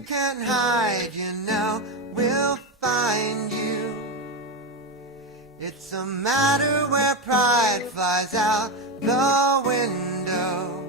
can't hide, you know we'll find you. It's a matter where pride flies out the window.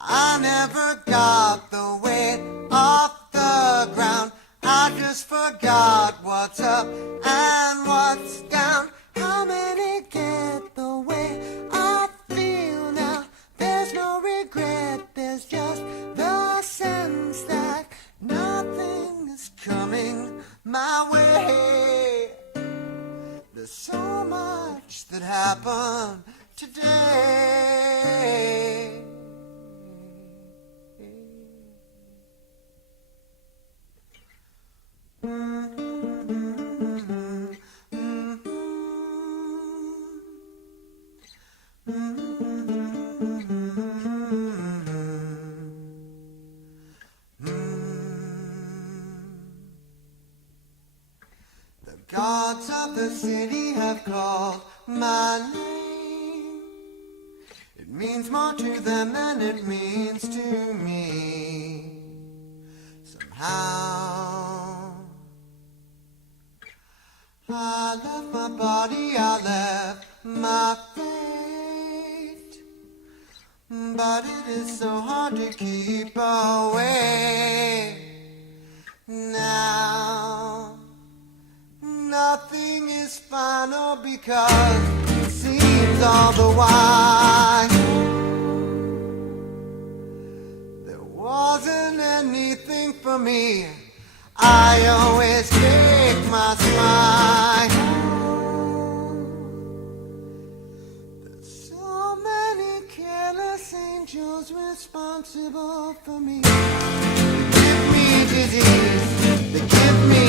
I never got the weight off the ground. I just forgot what's up and what's down. How many get the way I feel now? There's no regret, there's just the sense that nothing is coming my way. There's so much that happened today. The gods of the city have called my name. It means more to them than it means to me. Somehow I left my body, I left my fate, but it is so hard to keep away. Now nothing is final because it seems all the while there wasn't anything for me. I always take my smile. There's so many careless angels responsible for me. They give me disease, they give me